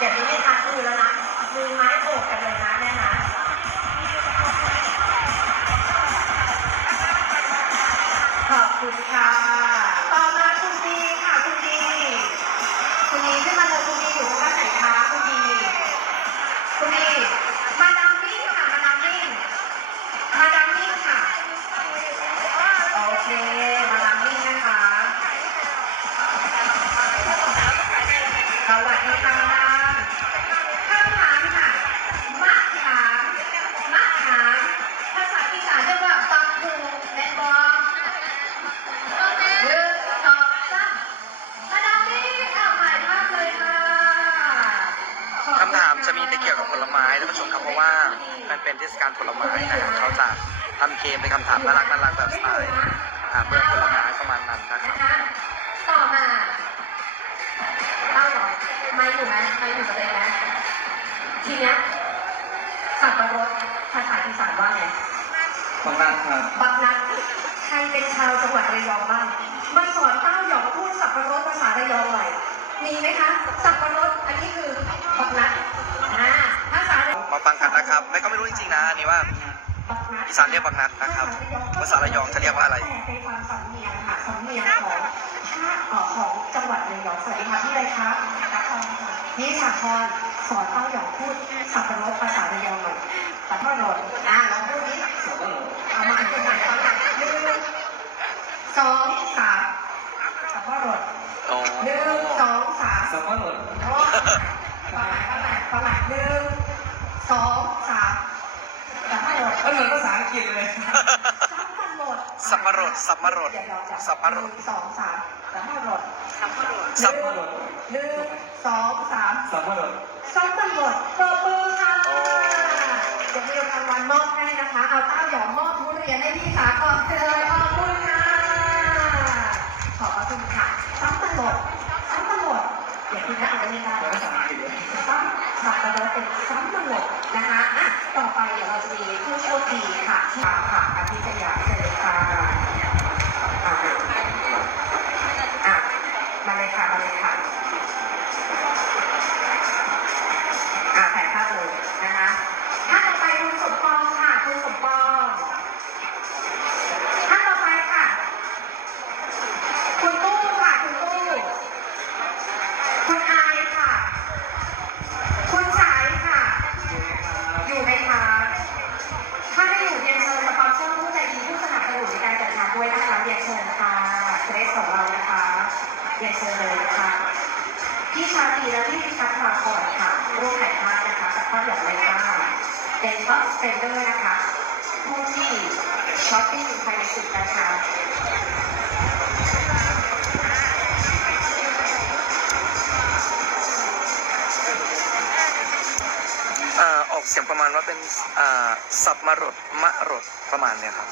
เดี๋ยวนี้ไม่ทันมือแล้วนะมือไม้โเป็นเทศกาลผลไม้นะครับเขาจะทำเกมเป็นคำถามน่ารักน่ารักแบบสไตล์อ่าเมืองผลไม้ประมาณนั้นนะครับนะคะต่อมาเต้าเหรอไม่อยู่ไหมไม่อยู่กับเด็กไหมทีเนี้ยสับปะรดภาษาอีสานว่าไงบางนัดครับบักนัดใครเป็นชาวจังหวัดระยองบ้างมาสอนเต้าหยองพูดสับปะรดภาษาระยองหน่อยมีไหมคะ สับปะรดอันนี้คือบักนัด มาฟังกันนะครับ ไม่ก็ไม่รู้จริงๆนะอันนี่ว่าบักนัดอีสานเรียกบักนัดนะครับภาษาระยองจะเรียกว่าอะไรแต่เป็นความสำเนียงค่ะสำเนียงของภาคเอ่อของจังหวัดระยองสวัสดีค่ะพี่อะไรคะสาครค่ะพี่สาครสอนเต้าหยองพูดสับปะรดภาษาระยองหน่อยสับปะรดอ่าลองพูดนี้สับปะรดเอามาเป็นหนังฟังหนังหนึ่งสองสามสับปะรดโอ้หนึ่งสองสามสับปะรดโอ้ฟังใหม่ฟังใหม่ฟังใหม่หนึ่ง สองสามสับปะรดเออเหมือนภาษาอังกฤษเลยสับปะรดสับปะรดสับปะรด หนึ่งสองสาม สับปะรดสับสับปะรดหนึ่งสองสามสับปะรดสับปะรดปรบมือค่ะเดี๋ยวมีรางวัลมอบให้นะคะ เอาเต้าหยองมอบทุเรียนให้พี่สาก่อนเลยขอบคุณค่ะ ขอบพระคุณค่ะสับปะรดสับปะรดเดี๋ยวคุณนะอาจจะไม่ได้เหมือนภา มาเลยค่ะมาเลยค่ะอะถ่ายภาพเลยนะคะท่านต่อไปคุณสมปองค่ะคุณสมปองท่านต่อไปค่ะ คุณตู้ค่ะคุณตู้คุณอายค่ะ คุณสายค่ะ อยู่ไหมคะถ้าไม่อยู่เรียนเชิญสปอนเซอร์ผู้ใจดีผู้สนับสนุนในการจัดงานด้วยนะคะเรียนเชิญค่ะเกรสของเรา นะคะเรียนเชิญเลยนะคะพี่ชาตรีและพี่พิชัดมาก่อนค่ะร่วมถ่ายภาพนะคะกับภาพอย่างไรบ้างเดนก็สเปนเดอร์นะคะผู้ที่ช้อปปิ้งภายในสุดนะคะเอ่อออกเสียงประมาณว่าเป็นอ่าสับมรดมะรดประมาณเนี้ยครับ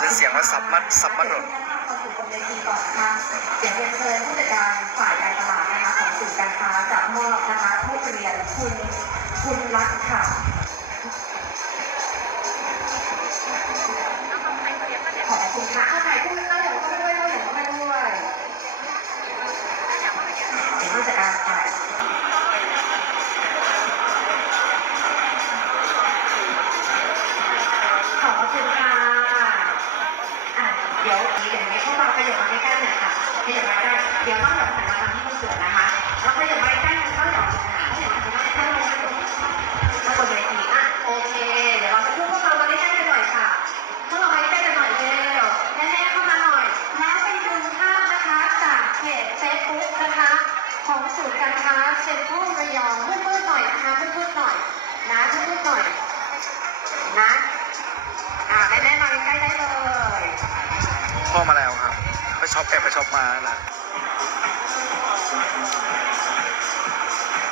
เป็นเสียงว่าสับมะสับมะรด ก่อนนะคะเดี๋ยวเรียนเชิญผู้จัดการฝ่ายการตลาดนะคะของศูนย์การค้าจากมอบนะคะผู้เรียนคุณคุณรัตน์ค่ะ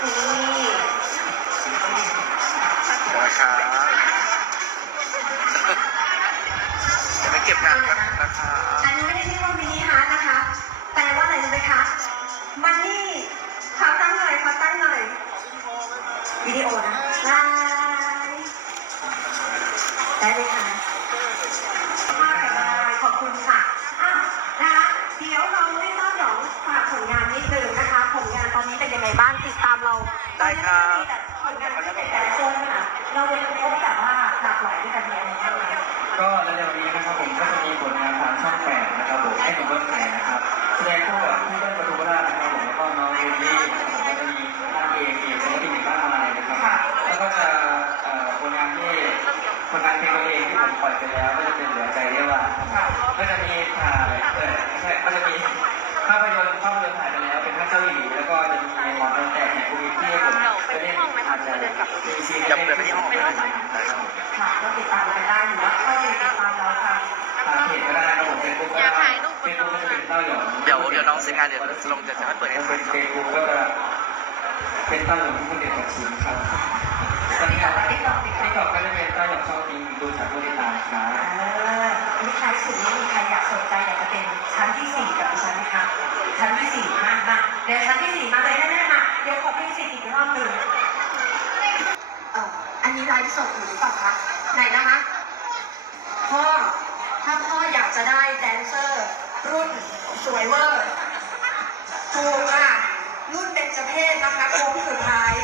นี่เดี๋ยวนะครับจะไปเก็บงานกันนะครับ ผลงานเพลงตัวเองที่ผมปล่อยไปแล้วก็จะเป็นเหลือใจเรียกว่าก็จะมีถ่ายเออไม่ใช่ก็จะมีภาพยนตร์ภาพยนตร์ถ่ายไปแล้วเป็นภาคเกาหลีแล้วก็จะมีหมอนแตกแห่งภูมิที่ผมไปเล่นอาจจะมีซีนอย่าเปิดไปที่ห้องไม่ต้องค่ะก็ติดตามกันได้หรือว่าก็ยังติดตามเราทางทางเพจก็ได้นะครับผมเฟซบุ๊กก็ได้เฟซบุ๊กก็จะเป็นเต้าหยองเดี๋ยวเดี๋ยวน้องเสร็จงานเดี๋ยวลงจะจะไม่เปิดให้เป็งนเฟซบุ๊กก็จะเป็นเต้าหยองที่คนเด็กกับชิมครับ ตอนนี้ครับที่ตอบก็จะเป็นเต้าหยองชอบจริงดูจากผู้ติดตามครับเออมีใครสุดนี้มีใครอยากสนใจอยากจะเป็นชั้นที่สี่กับดิฉันไหมคะ ชั้นที่สี่มามาเดี๋ยวชั้นที่สี่มาเลยแน่ๆมา เดี๋ยวขอเพลงสี่อีกรอบหนึ่งเอ่ออันนี้ไลฟ์สดอยู่หรือเปล่าคะไหนนะคะพ่อถ้าพ่ออยากจะได้แดนเซอร์ รุ่นสวยเวอร์ถูกค่ะรุ่นเบญจเพศนะคะโค้งสุดท้าย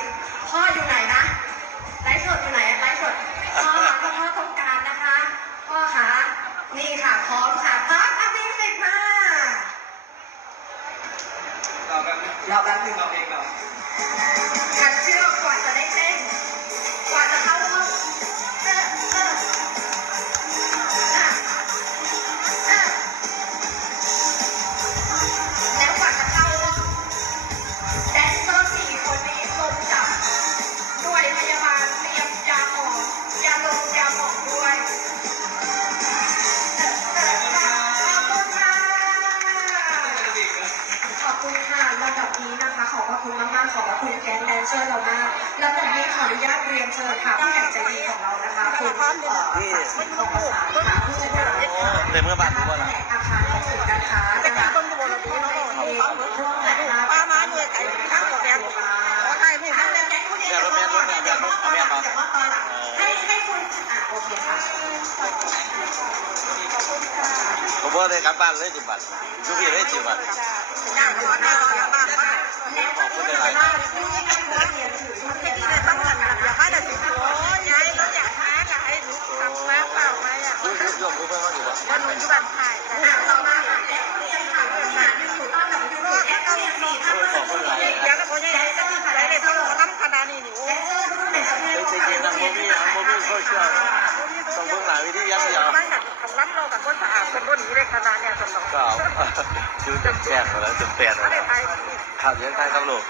เราแบบรอแป๊บนึงเราเองเรา ขอบพระคุณมากๆขอบพระคุณแก๊งแดนเซอร์เรามากแลำดับนี้ขออนุญาตเรียนเชิญค่ะผู้ใหญ่ใจดีของเรานะคะคุณเอ่อปักสิทธิ์ทองประสานค่ะผู้จัดการเต็มเมื่อบานรู้ว่าแผล่ะอาคารของศูนย์การค้านะคะร่วมแหล่งน้ำป้ามาด้วยไก่ข้างกับแดงขอถ่ายรูปอะเดี๋ยวแก๊งผู้ใหญ่ใจดีก่อนเดี๋ยวมอบตอนหลังเดี๋ยวมอบตอนหลังให้ให้คุณอะโอเคค่ะผมว่าได้กลับบ้านเลยจิบัตรทุกทีได้จิบัตร ขอหน้เราอยากบ้างว่าแล้วจะพูดอะไรบ้ายนถือทุเรียนที่นะได้คะตั้งกันอยากให้แต่สิโอ้ยายเราอยากหาอยากให้หนูทำมาเปล่าไหมอะยุบยุบยมยุบเพื่อนเขาอยู่ปะแล้วหนูอยู่บ้านถ่ายอะต่อมาค่ะแก๊งผู้เรียนค่ะผู้หาที่ถูกต้องกับยูทูบแก๊งผู้เรียายนอยากให้พ่อใหญ่ใจได้ต้องน้ำขนาดนี้นี่โอ้แดนเซอร์รุ่นเป็นประเภทเฮ้ยใจเย็นนะโมมี่นะโมมี่เขาเชื่อ ต้องเพิ่งหลายวิธียักษ์ยาวไม่แบบของล้ำเรากับคนสะอาดคนคนนี้เลยขนาดเนี่ยสำหรับก็เอาดูจนแปดหมดแล้วจนแปดหมไม่ดได้แล้วไทยข่าวเยอะใครครับลูก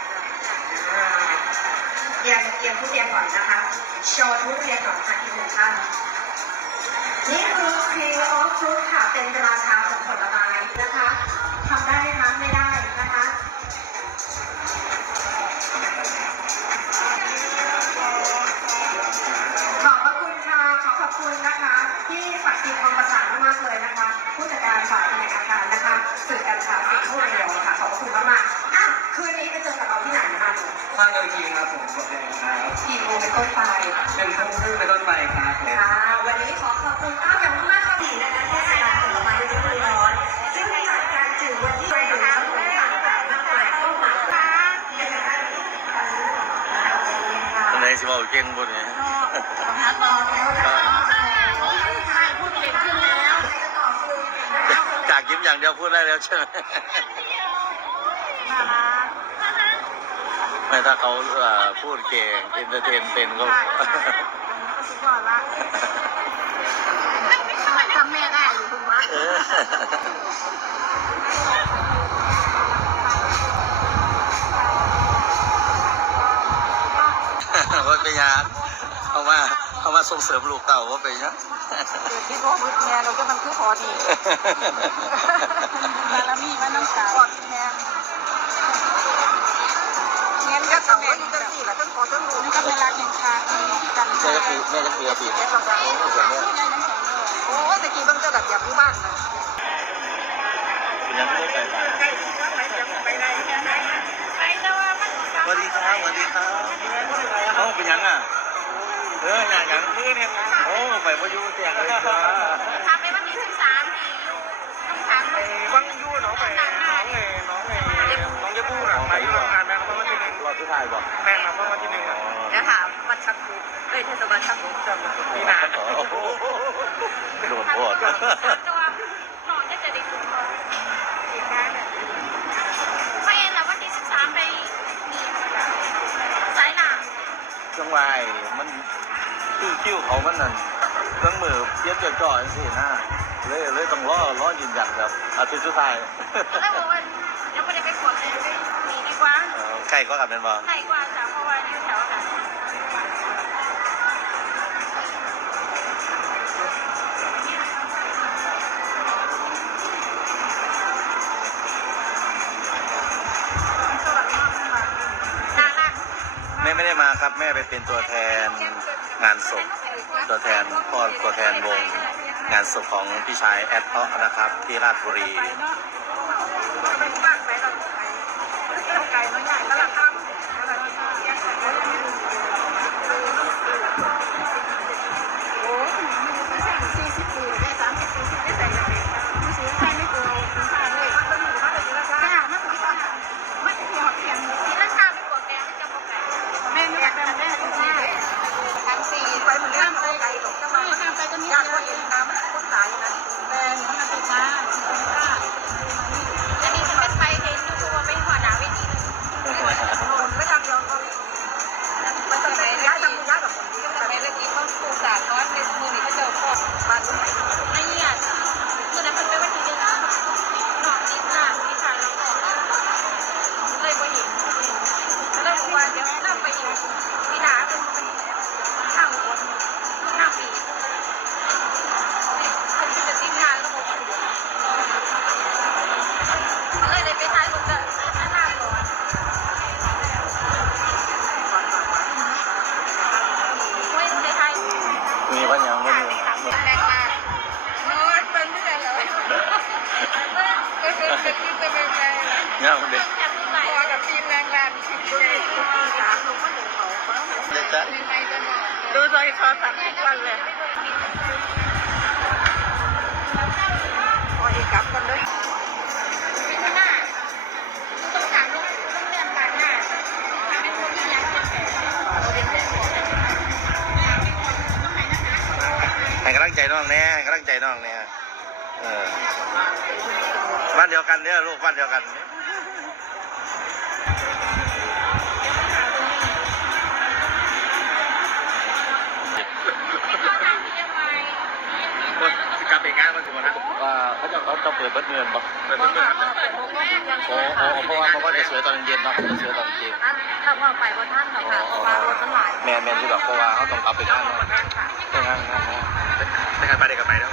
เตรียมเตรียมทุเรียนก่อนนะคะโชว์ทุเรียนก่อนค่ะอีกหนึ่งท่านนี่คือ King of Fruit ค่ะเป็นราชาของผลไม้นะคะ ดียวพูดได้แล้วใช่ไหมไม่ถ้าเขาเอ่อพูดเก่งเอนเตอร์เทนเป็นก็สุดยอดละทำแม่ได้อยู่คุณวะเออว่าเป็นยังเอามา เอามาส่งเสริมลูกเต่าว่าเป็นยังเกิดที่พ่อมืดแม่เราก็มันคือพอดีบารมีมันน้ำตาอดแทนเงี้ยก็ทำกันจังสี่แหละต้นขอต้นรู้ก็เป็นรักแห่งชาติกันแม่จะปีแม่จะปีละปีเด็กเราจะโอ้โหเสียงเนี่ยโอ้ตะกี้เบิ่งก็แบบอยากอยู่บ้านนะยังไม่ได้ไปบ้านสวัสดีครับสวัสดีครับโอ้เป็นยังอะ เออหนังยังเพื่อนเห็นโอ้ไปพายุเสียงเลยจ้าทำในวันที่สิบสามนี่ต้องถามฟังยู่น้องไปน้องไงน้องไงน้องยะบู้น่ะไปร่วมงานแม่งมาวันที่หนึ่งรอสุดท้ายบอกแม่งมาวันที่หนึ่งปีหน้าโอ้โหโดนโทษตัวหนอนจะจะได้ถูกต้องอีกครั้งเพราะเองเราวันที่สิบสามไปมีสายหนาจังหวะไอ้มัน คือคิ้วเขามันนั่นเครื่องมือเทียบจ่อๆจังซี่นะเลยเลยต้องรอรอยืนยันครับอาทิตย์สุดท้ายแล้วบอกว่ายังไม่ได้ไปกดเลยไปมีดีกว่าเออใกล้ก็กลับเป็นบ่ไกลกว่าจ้ะเพราะว่าอยู่แถวนั้นแม่ไม่ได้มาครับแม่ไปเป็นตัวแทน งานศพตัวแทนพ่อตัวแทนวง งานศพของพี่ชายแอดเตาะนะครับที่ราชบุรี คอสัตว์ทุกวันเลยพออีกลับกันด้วยต้องถามลูกต้องเรียนการหน้าทำให้คนที่ยังไม่แข็งเราเรียนเรื่องของให้กำลังใจน้องแน่ให้กำลังใจน้องแน่เออบ้านเดียวกันเนี่ยลูกบ้านเดียวกัน จะเขาจะเปิดเบิดเงินบ่เปิดเมื่อครับโอ้โหเพราะว่าเพราะว่าจะสวยตอนเย็นเนาะจะสวยตอนเย็นถ้าพอไปบนท่านเขาค่ะเพราะว่ารถมันหลายแมนแมนที่แบบเพราะว่าเขาต้องเอาไปงานเนาะไปงานงานงานไปกันไปเด็กกับไปแล้ว